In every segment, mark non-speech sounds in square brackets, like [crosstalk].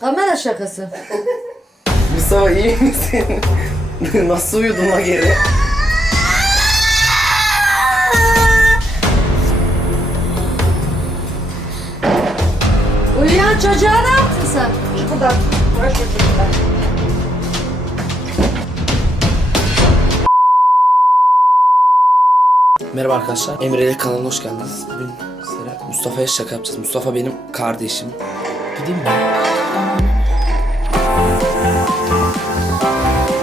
Kamera şakası. Mustafa iyi misin? [laughs] Nasıl uyudun la geri? Uyuyan çocuğa ne yaptın sen? Çık buradan. Çocuklar. Merhaba arkadaşlar. Emre ile kanalına hoş geldiniz. Bugün sizlere Mustafa'ya şaka yapacağız. Mustafa benim kardeşim. Gideyim mi?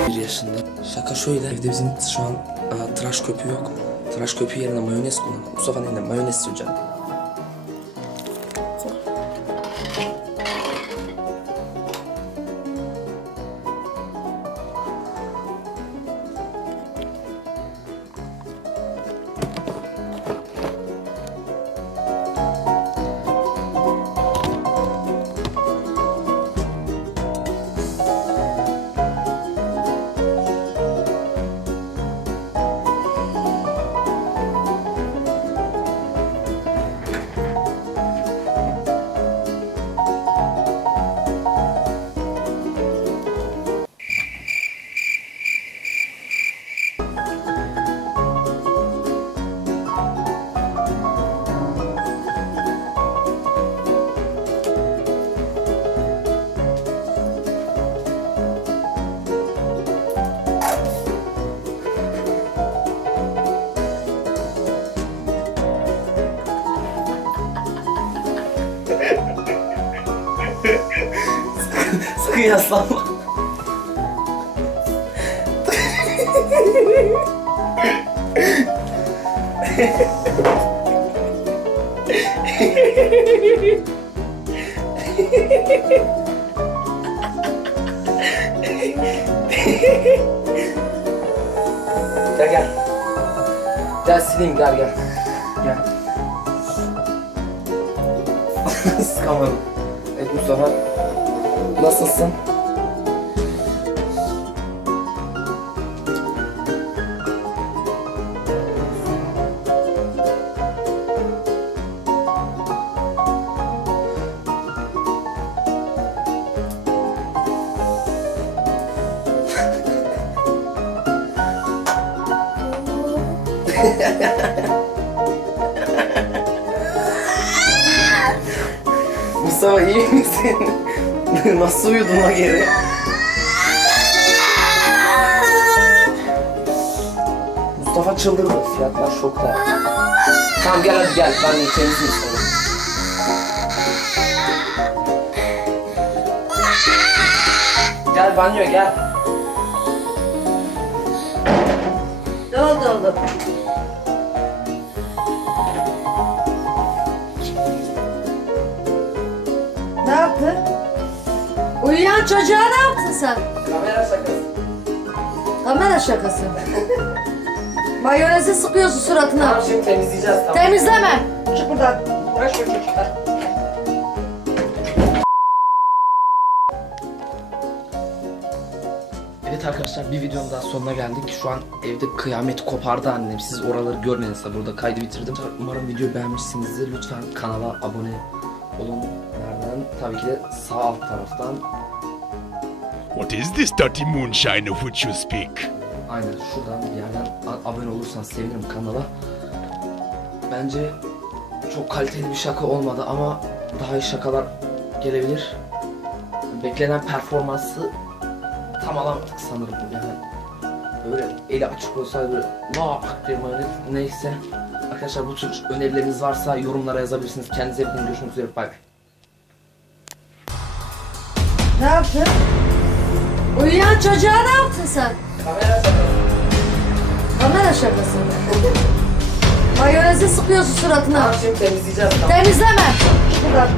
Bir yaşında. Şaka şöyle. Evde bizim şu an tıraş köpüğü yok. Tıraş köpüğü yerine mayonez kullan. Mustafa'nın elinde mayonez süreceğim. Sakın yaslanma. gel gel. Gel sileyim gel gel. Gel. [laughs] Sıkamadım. Evet Mustafa. Nasılsın? [laughs] Mustafa iyi misin? [laughs] Nasıl uyudun la geri? Mustafa çıldırdı. Fiyatlar şokta. Tamam gel hadi gel. Ben temizleyeyim sana. Gel banyo gel. Ne oldu oğlum? Ne yaptın? Uyuyan çocuğa ne yaptın sen? Kamera şakası. Kamera şakası. Mayonezi sıkıyorsun suratına. Tamam şimdi temizleyeceğiz tamam. Temizleme. Çık buradan. Bırak şu çocuklar. Evet arkadaşlar bir videonun daha sonuna geldik. Şu an evde kıyamet kopardı annem. Siz oraları görmediniz de burada kaydı bitirdim. Umarım videoyu beğenmişsinizdir. Lütfen kanala abone Nereden? Tabii ki de sağ alt taraftan. What is this dirty moonshine of which you speak? Aynen şuradan bir yerden abone olursanız sevinirim kanala. Bence çok kaliteli bir şaka olmadı ama daha iyi şakalar gelebilir. Beklenen performansı tam alamadık sanırım yani. Böyle eli açık olsaydı böyle lak diye böyle neyse. Arkadaşlar bu tür önerileriniz varsa yorumlara yazabilirsiniz. Kendinize bakın. Görüşmek üzere. Bay bay. Ne yaptın? Uyuyan çocuğa ne yaptın sen? Kamera şakası. Kamera şakası. [laughs] Mayonezi sıkıyorsun suratına. Tamam şimdi temizleyeceğiz tamam. Temizleme. Şu çocuklar.